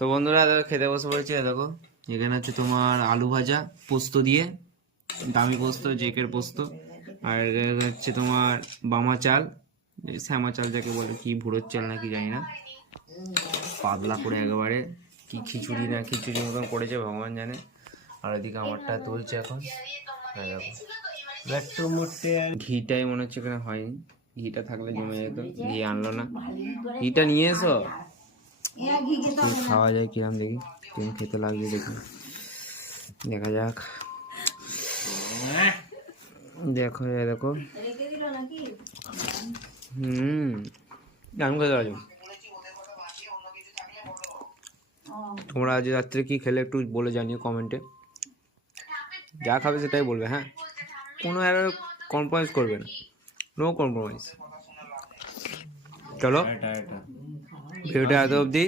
তো বন্ধুরা খেতে বসে পড়েছি। দেখো এখানে হচ্ছে তোমার আলু ভাজা পোস্ত দিয়ে, দামি পোস্ত, জেকের পোস্ত। আর এখানে হচ্ছে তোমার বামা চাল, শ্যামা চাল যাকে বলে, কি ভুড়োর চাল নাকি জানি না, পাতলা করে একেবারে, কি খিচুড়ি না খিচুড়ি মতন করেছে ভগবান জানে। আর ওইদিকে আমারটা তুলছে এখন। দেখো একটু মোটে ঘিটাই মনে হচ্ছে এখানে হয়নি, ঘিটা থাকলে জমে যেত, ঘি আনলো না। ঘিটা নিয়ে এসো, খাওয়া যায় কিরম দেখি, কিরম খেতে লাগবে দেখি, দেখা যাক। দেখো দেখো, আমি খেতে পারছি। তোমরা আজ রাত্রে কি খেলে একটু বলে জানিও কমেন্টে। যা খাবে সেটাই বলবে, হ্যাঁ, কোনো কম্প্রোমাইজ করবে না, নো কম্প্রোমাইজ। চলো ভিডিওটা এত অবধি।